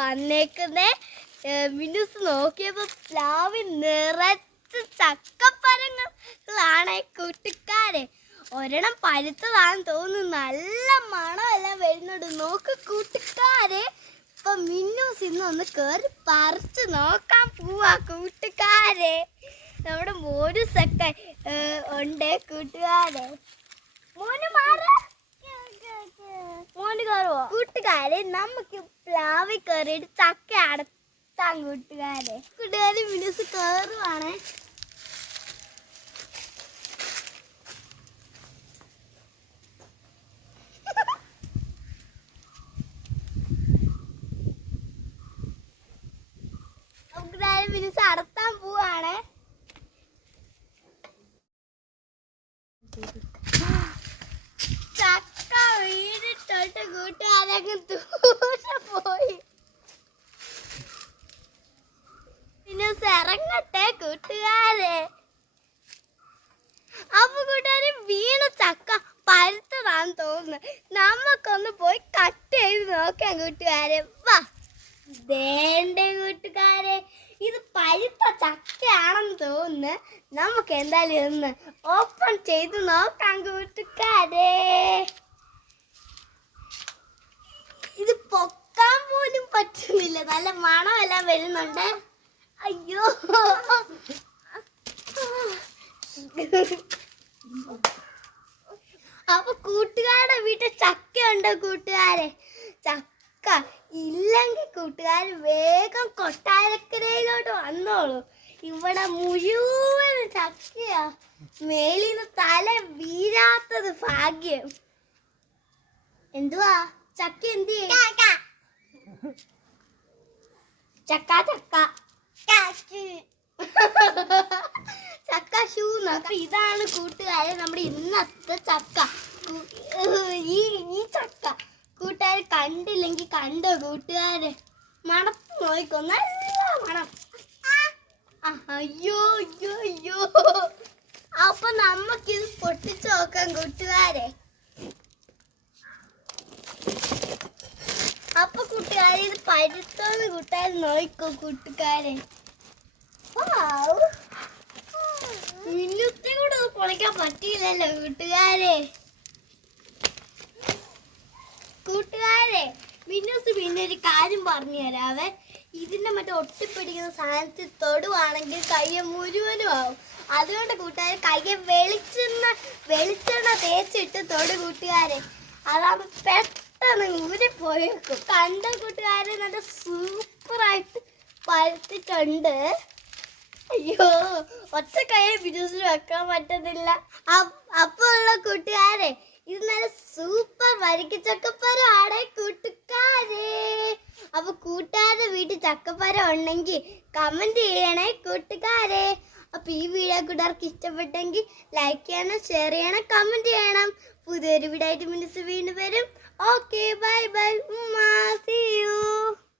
വന്നേക്കുന്നേ. മിനുസ് നോക്കിയപ്പോ പ്ലാവിൽ നിറച്ച് ചക്കപ്പഴങ്ങളാണ് കൂട്ടുകാരെ. ഒരെണ്ണം പഴുത്തതാണെന്ന് തോന്നുന്നു. നല്ല മണമെല്ലാം വരുന്നുണ്ട്. നോക്ക് കൂട്ടുകാരെ. ഇപ്പൊ മിന്നൂസ് ഇന്നൊന്ന് കേറി പറിച്ച് നോക്കാൻ പോവാ കൂട്ടുകാരെ. നമ്മുടെ മോനുസൊക്കെ ഉണ്ട് കൂട്ടുകാരെ. മോന് കയറുവോ കൂട്ടുകാരെ? നമുക്ക് പ്ലാവിൽ കയറിയിട്ട് ചക്ക അടത്താം കൂട്ടുകാരെ. മിനുസ് കയറുവാണ്. മിനുസ് അടത്താൻ പോവാണ്. ചക്ക വീണിട്ടോട്ട് കൂട്ടുകാരങ്ങ് ദൂരെ പോയി. മിനുസ് ഇറങ്ങട്ടെ കൂട്ടുകാരെ. അപ്പൊ കൂട്ടുകാരെ വീണ ചക്ക പഴുത്തതാന്ന് തോന്നുന്നു. നമുക്കൊന്ന് പോയി കട്ട് ചെയ്ത് നോക്കാം കൂട്ടുകാരെ. വാ ദേണ്ടേ കൂട്ടുകാരെ, ഇത് പഴുത്ത ചക്കയാണെന്ന് തോന്നുന്നു. നമുക്ക് എന്തായാലും ഒന്ന് ഓപ്പൺ ചെയ്ത് നോക്കാം കൂട്ടുകാരെ. ഇത് പൊക്കാൻ പോലും പറ്റുന്നില്ല. നല്ല മണമെല്ലാം വരുന്നുണ്ട്. അയ്യോ അപ്പൊ കൂട്ടുകാരുടെ വീട്ടിൽ ചക്കയുണ്ടോ കൂട്ടുകാരെ? ചക്ക ഇല്ലെങ്കിൽ കൂട്ടുകാർ വേഗം കൊട്ടാരക്കരയിലോട്ട് വന്നോളൂ. ഇവിടെ മുഴുവൻ ചക്കയാ. മേലിന്ന് തല വീഴാത്തത് ഭാഗ്യം. എന്തുവാ ചക്ക? എന്ത് ചക്ക ചക്ക ചക്ക ഷൂ നോക്ക. ഇതാണ് കൂട്ടുകാരെ നമ്മുടെ ഇന്നത്തെ ചക്ക. ഈ ചക്ക കൂട്ടുകാരെ കണ്ടില്ലെങ്കിൽ കണ്ടോ കൂട്ടുകാരെ. മണത്ത് നോക്കോ, നല്ല മണം. അയ്യോ അയ്യോ അയ്യോ. അപ്പൊ നമുക്കിത് പൊട്ടിച്ചു നോക്കാം കൂട്ടുകാരെ. അപ്പൊ കൂട്ടുകാരെ ഇത് പഴുത്തോന്ന് കൂട്ടുകാർ നോക്കോ കൂട്ടുകാരെ. മിന്നുത്തെ കൂടെ പൊളിക്കാൻ പറ്റിയില്ലല്ലോ കൂട്ടുകാരെ. കൂട്ടുകാരെ മിന്നൂസ് പിന്നെ ഒരു കാര്യം പറഞ്ഞു തരാവേ. ഇതിന്റെ മറ്റേ ഒട്ടിപ്പിടിക്കുന്ന സാധനത്തിൽ തൊടുവാണെങ്കിൽ കയ്യ മുഴുവനും ആവും. അതുകൊണ്ട് കൂട്ടുകാരെ കയ്യെ വെളിച്ചെണ്ണ തേച്ചിട്ട് തൊടു കൂട്ടുകാരെ. അതാകുമ്പോ പെട്ടെന്ന് ഊരി പോയേക്കും. കണ്ട കൂട്ടുകാരെ നല്ല സൂപ്പറായിട്ട് പഴുത്തിട്ടുണ്ട്. അയ്യോ ഒറ്റ കയ്യെ മിന്നൂസിന് വെക്കാൻ പറ്റുന്നില്ല. അപ്പൊ ഉള്ള കൂട്ടുകാരെ ഇത് നല്ല സൂപ്പർ വരിക്കച്ചക്കപ്പഴമാണ് കൂട്ടുകാരെ. അപ്പൊ കൂട്ടുകാരുടെ വീട്ടിൽ ചക്കപ്പഴം ഉണ്ടെങ്കിൽ കമന്റ് ചെയ്യണേ കൂട്ടുകാരെ. അപ്പൊ ഈ വീഡിയോ കൂട്ടുകാർക്ക് ഇഷ്ടപ്പെട്ടെങ്കിൽ ലൈക്ക് ചെയ്യണം, ഷെയർ ചെയ്യണം, കമന്റ് ചെയ്യണം. പുതിയൊരു വീഡിയോ ആയിട്ട് മിനുസ് വീണ്ടും വരും. Okay bye bye. See U.